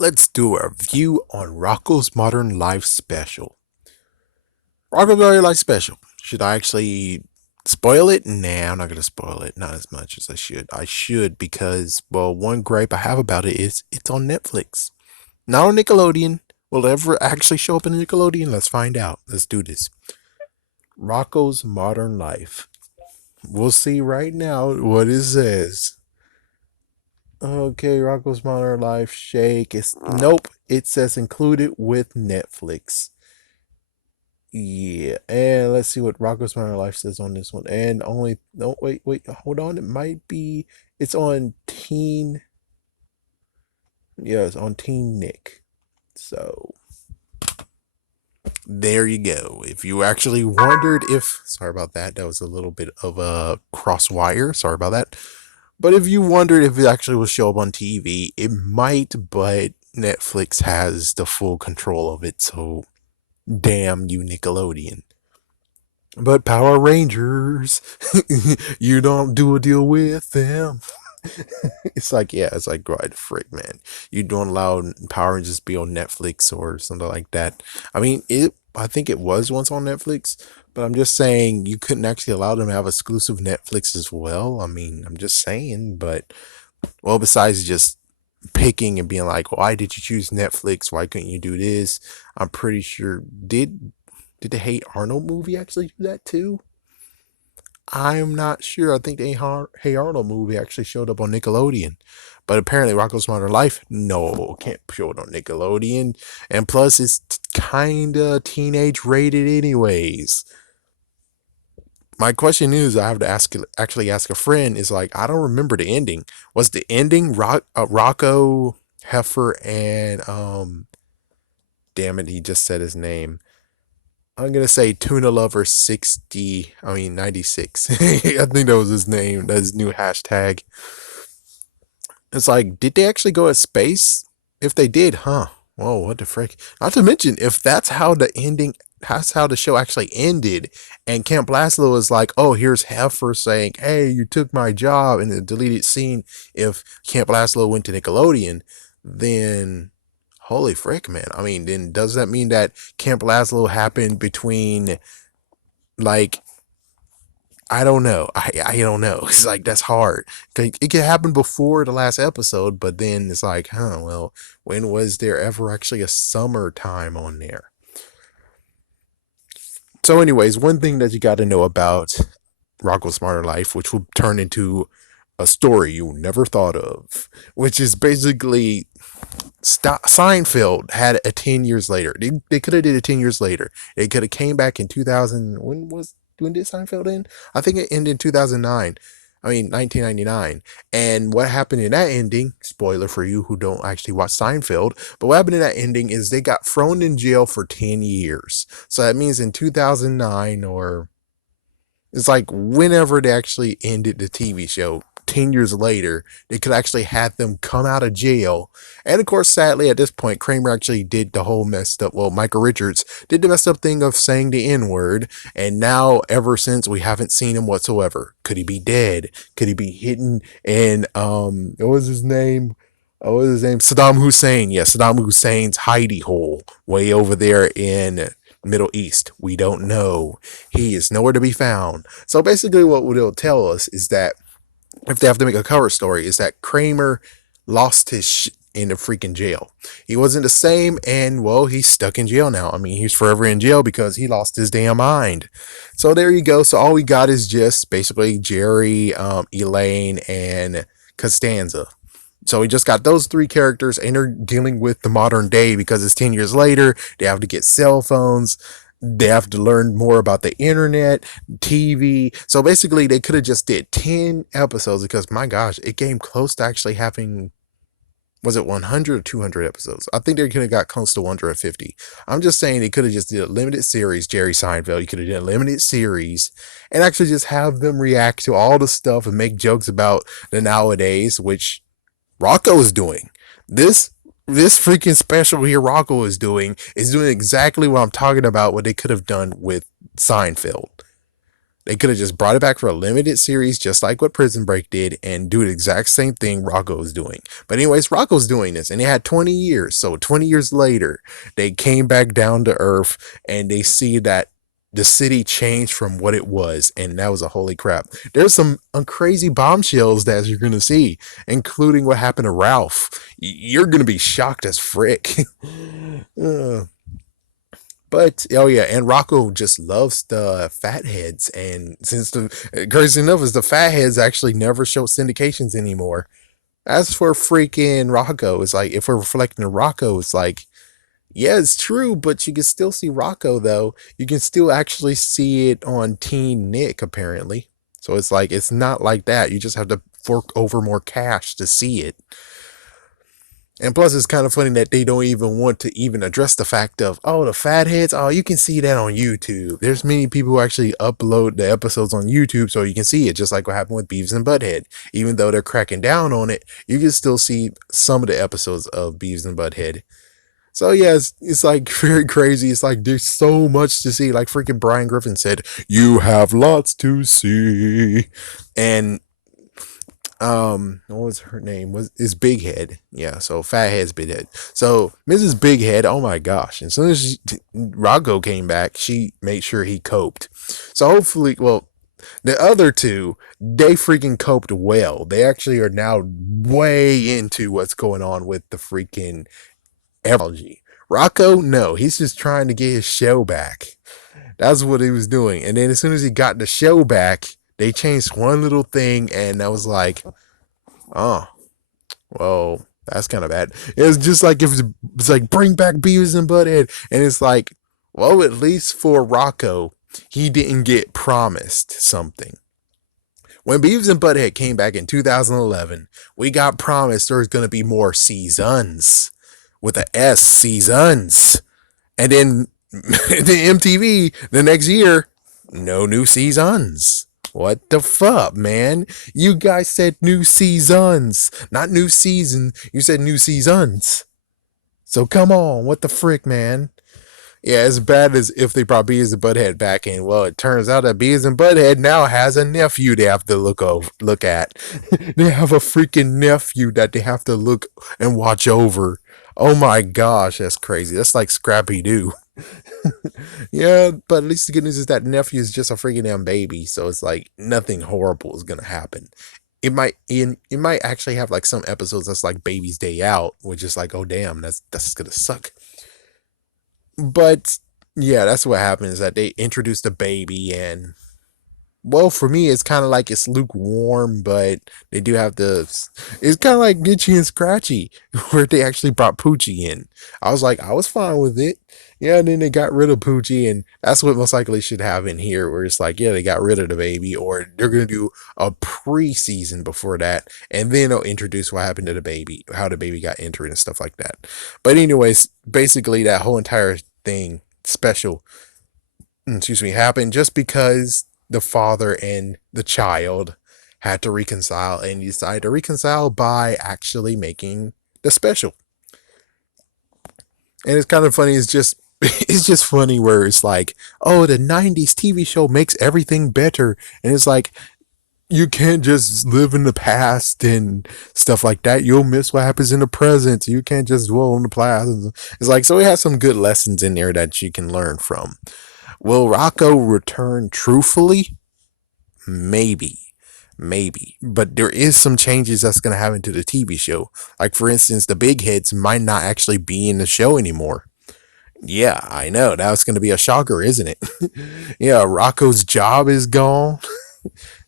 Let's do a review on Rocko's Modern Life Special. Rocko's Modern Life Special. Should I actually spoil it? Nah, I'm not gonna spoil it. Not as much as I should. I should because, well, one gripe I have about it is it's on Netflix. Not on Nickelodeon. Will it ever actually show up in Nickelodeon? Let's find out. Let's do this. Rocko's Modern Life. We'll see right now what it says. Okay, Rocko's Modern Life Shake. It's nope. It says included with Netflix. Yeah, and let's see what Rocko's Modern Life says on this one. And only no, wait, hold on. It might be it's on Teen. Yeah, it's on Teen Nick. So there you go. If you actually wondered if, sorry about that, that was a little bit of a cross wire. Sorry about that. But if you wondered if it actually will show up on TV, it might, but Netflix has the full control of it. So damn you, Nickelodeon. But Power Rangers, you don't do a deal with them. It's like, yeah, it's like, right, frick, man. You don't allow Power Rangers to be on Netflix or something like that. I mean, I think it was once on Netflix, but I'm just saying you couldn't actually allow them to have exclusive Netflix as well. I mean, I'm just saying, but, well, besides just picking and being like, why did you choose Netflix? Why couldn't you do this? I'm pretty sure, did the Hey Arnold movie actually do that too? I'm not sure. I think the Hey Arnold movie actually showed up on Nickelodeon. But apparently Rocko's Modern Life, no, can't show it on Nickelodeon. And plus, it's kinda teenage rated anyways. My question is, I have to actually ask a friend, is like, I don't remember the ending. Was the ending Rocko, Heifer, and, damn it, he just said his name. I'm gonna say Tuna Lover 60. I mean 96. I think that was his name. That's his new hashtag. It's like, did they actually go at space? If they did, huh? Whoa, what the frick? Not to mention, if that's how the show actually ended, and Camp Laszlo is like, oh, here's Heifer saying, hey, you took my job, in the deleted scene, if Camp Laszlo went to Nickelodeon, then holy frick, man. I mean, then does that mean that Camp Laszlo happened between, like, I don't know. I don't know. It's like that's hard. It could happen before the last episode, but then it's like, huh? Well, when was there ever actually a summertime on there? So, anyways, one thing that you got to know about Rocko's Smarter Life, which will turn into a story you never thought of, which is basically Seinfeld had a 10 years later. They could have did it 10 years later. They could have came back in 2000. When did Seinfeld end? I think it ended in 2009. I mean, 1999. And what happened in that ending, spoiler for you who don't actually watch Seinfeld, but what happened in that ending is they got thrown in jail for 10 years. So that means in 2009, or it's like whenever they actually ended the TV show, 10 years later, they could actually have them come out of jail. And of course, sadly, at this point, Kramer actually did the whole messed up. Well, Michael Richards did the messed up thing of saying the N word. And now, ever since, we haven't seen him whatsoever. Could he be dead? Could he be hidden in, what was his name? What was his name? Saddam Hussein. Yeah, Saddam Hussein's hidey hole way over there in Middle East. We don't know. He is nowhere to be found. So basically, what it'll tell us is that if they have to make a cover story, is that Kramer lost his in the freaking jail. He wasn't the same, and well, he's stuck in jail now. I mean, he's forever in jail because he lost his damn mind. So there you go. So all we got is just basically Jerry, Elaine, and Costanza. So we just got those three characters, and they're dealing with the modern day because it's 10 years later. They have to get cell phones. They have to learn more about the internet, TV. So basically, they could have just did 10 episodes because, my gosh, it came close to actually having, was it 100 or 200 episodes? I think they could have got close to 150. I'm just saying they could have just did a limited series, Jerry Seinfeld. You could have done a limited series and actually just have them react to all the stuff and make jokes about the nowadays, which Rocko is doing. This freaking special here Rocko is doing exactly what I'm talking about, what they could have done with Seinfeld. They could have just brought it back for a limited series, just like what Prison Break did, and do the exact same thing Rocco's doing. But anyways, Rocco's doing this, and they had 20 years. So 20 years later, they came back down to Earth, and they see that the city changed from what it was, and that was a holy crap. There's some crazy bombshells that you're gonna see, including what happened to Ralph. You're gonna be shocked as frick. uh, but oh yeah, and Rocco just loves the fatheads, and since the crazy enough is the fatheads actually never show syndications anymore. As for freaking Rocco, it's like if we're reflecting on Rocco, it's like yeah, it's true, but you can still see Rocco though. You can still actually see it on Teen Nick apparently. So it's like it's not like that. You just have to fork over more cash to see it. And plus, it's kind of funny that they don't even want to even address the fact of, oh, the fatheads. Oh, you can see that on YouTube. There's many people who actually upload the episodes on YouTube so you can see it, just like what happened with Beavis and Butthead. Even though they're cracking down on it, you can still see some of the episodes of Beavis and Butthead. So yeah, it's like very crazy. It's like there's so much to see. Like freaking Brian Griffin said, you have lots to see. And what was her name? Was is Big Head? Yeah, so Fathead's Big Head. So Mrs. Big Head, oh my gosh! As soon as Rocco came back, she made sure he coped. So hopefully, well, the other two, they freaking coped well. They actually are now way into what's going on with the freaking technology. Rocco, no, he's just trying to get his show back. That's what he was doing. And then as soon as he got the show back, they changed one little thing, and that was like, oh, well, that's kind of bad. It was just like if it's like bring back Beavis and Butthead, and it's like, well, at least for Rocco, he didn't get promised something. When Beavis and Butthead came back in 2011, we got promised there was going to be more seasons with a S, seasons. And then the MTV the next year, no new seasons. What the fuck, man? You guys said new seasons, not new season. You said new seasons. So come on, what the frick, man? Yeah, as bad as if they brought Beavis and Butthead back in. Well, it turns out that Beavis and Butthead now has a nephew they have to look at. They have a freaking nephew that they have to look and watch over. Oh my gosh, that's crazy. That's like Scrappy Doo. Yeah, but at least the good news is that nephew is just a freaking damn baby, so it's like nothing horrible is gonna happen. It might actually have like some episodes that's like Baby's Day Out, which is like, oh damn, that's gonna suck. But yeah, that's what happens. That they introduce the baby, and well, for me, it's kind of like it's lukewarm, but they do have the. It's kind of like Itchy and Scratchy, where they actually brought Poochie in. I was like, I was fine with it. Yeah, and then they got rid of Poochie, and that's what most likely should have in here, where it's like, yeah, they got rid of the baby, or they're gonna do a pre-season before that, and then they'll introduce what happened to the baby, how the baby got entered, and stuff like that. But anyways, basically, that whole entire thing special, excuse me, happened just because the father and the child had to reconcile, and decided to reconcile by actually making the special. And it's kind of funny. It's just it's just funny where it's like, oh, the 90s TV show makes everything better. And it's like, you can't just live in the past and stuff like that. You'll miss what happens in the present. You can't just dwell on the past. It's like, so it has some good lessons in there that you can learn from. Will Rocco return truthfully? Maybe. Maybe. But there is some changes that's going to happen to the TV show. Like, for instance, the big heads might not actually be in the show anymore. Yeah, I know. That's going to be a shocker, isn't it? Yeah, Rocco's job is gone.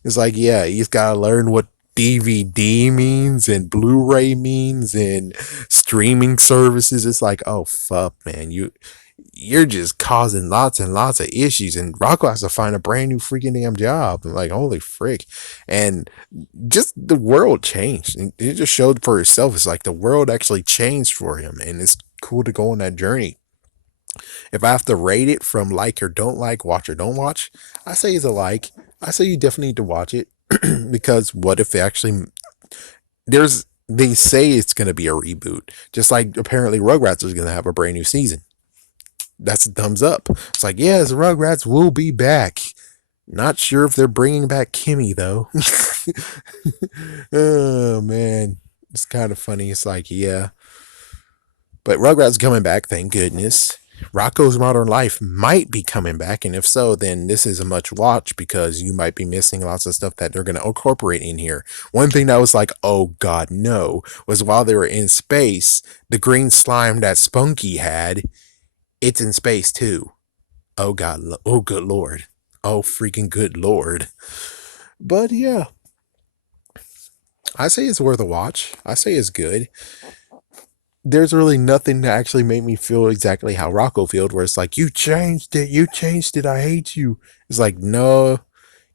It's like, yeah, he's got to learn what DVD means and Blu-ray means and streaming services. It's like, oh fuck, man, you're just causing lots and lots of issues, and Rocco has to find a brand new freaking damn job. I'm like, holy frick. And just the world changed. And it just showed for itself. It's like the world actually changed for him, and it's cool to go on that journey. If I have to rate it from like or don't like, watch or don't watch, I say it's a like. I say you definitely need to watch it because what if they actually they say it's going to be a reboot, just like apparently Rugrats is going to have a brand new season. That's a thumbs up. It's like, yes, Rugrats will be back. Not sure if they're bringing back Kimmy though. Oh man, it's kind of funny. It's like, yeah, but Rugrats coming back, thank goodness. Rocko's Modern Life might be coming back, and if so, then this is a much watch because you might be missing lots of stuff that they're going to incorporate in here. One thing that was like, oh god, no, was while they were in space, the green slime that Spunky had, it's in space too. Oh god, oh good lord, oh freaking good lord. But yeah, I say it's worth a watch. I say it's good. There's really nothing to actually make me feel exactly how Rocko feels, where it's like, you changed it, I hate you. It's like, no,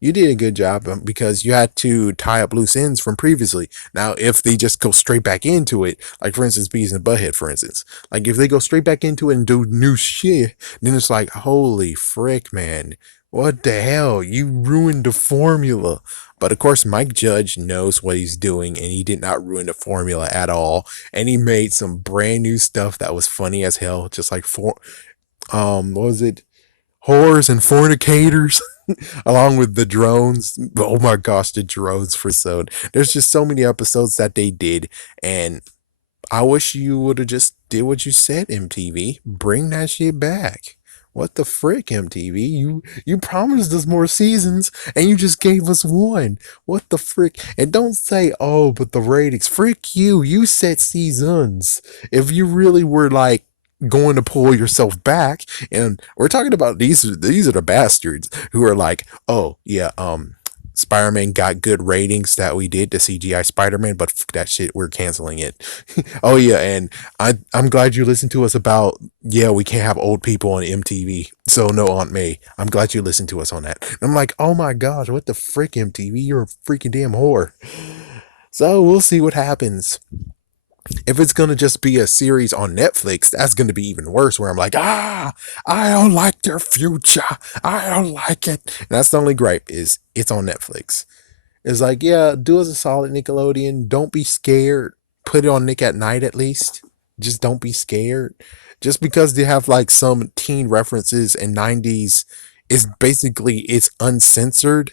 you did a good job because you had to tie up loose ends from previously. Now, if they just go straight back into it, like for instance, Bees and Butthead, for instance, like if they go straight back into it and do new shit, then it's like, holy frick, man, what the hell? You ruined the formula. But of course, Mike Judge knows what he's doing, and he did not ruin the formula at all. And he made some brand new stuff that was funny as hell, just like what was it? Whores and fornicators, along with the drones. Oh my gosh, the drones for so. There's just so many episodes that they did, and I wish you would have just did what you said, MTV. Bring that shit back. What the frick, MTV? You promised us more seasons and you just gave us one. What the frick? And don't say, oh, but the ratings. Frick you. You said seasons. If you really were like going to pull yourself back, and we're talking about these are the bastards who are like, oh yeah, Spider-Man got good ratings that we did to CGI Spider-Man, but that shit, we're canceling it. Oh yeah, and I'm glad you listened to us about, yeah, we can't have old people on MTV. So no Aunt May. I'm glad you listened to us on that. And I'm like, oh my gosh, what the frick, MTV? You're a freaking damn whore. So we'll see what happens. If it's gonna just be a series on Netflix, that's gonna be even worse. Where I'm like, I don't like their future. I don't like it. And that's the only gripe is it's on Netflix. It's like, yeah, do us a solid, Nickelodeon. Don't be scared. Put it on Nick at Night at least. Just don't be scared. Just because they have like some teen references in 90s, it's basically it's uncensored.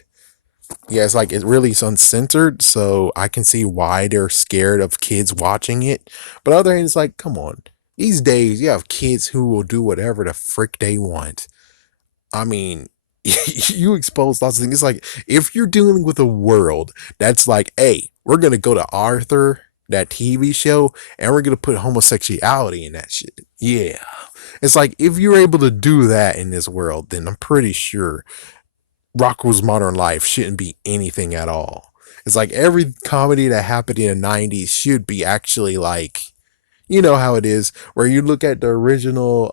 Yeah, it's like it really is uncensored, so I can see why they're scared of kids watching it. But on the other hand, it's like, come on. These days you have kids who will do whatever the frick they want. I mean, you expose lots of things. It's like if you're dealing with a world that's like, hey, we're gonna go to Arthur, that TV show, and we're gonna put homosexuality in that shit. Yeah. It's like if you're able to do that in this world, then I'm pretty sure Rocko's Modern Life shouldn't be anything at all. It's like every comedy that happened in the 90s should be actually like, you know how it is, where you look at the original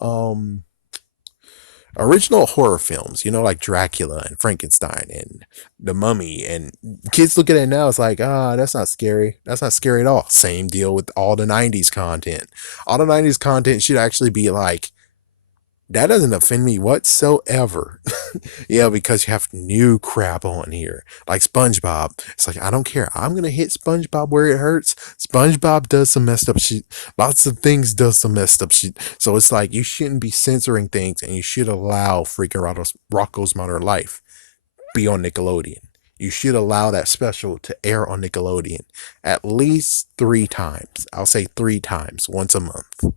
horror films, like Dracula and Frankenstein and The Mummy, and kids look at it now, it's like, that's not scary. That's not scary at all. Same deal with all the 90s content. All the 90s content should actually be like, that doesn't offend me whatsoever. Yeah, because you have new crap on here, like SpongeBob. It's like, I don't care. I'm gonna hit SpongeBob where it hurts. SpongeBob does some messed up shit. Lots of things does some messed up shit. So it's like you shouldn't be censoring things, and you should allow freaking Rocko's Modern Life be on Nickelodeon. You should allow that special to air on Nickelodeon at least 3 times. I'll say 3 times, once a month.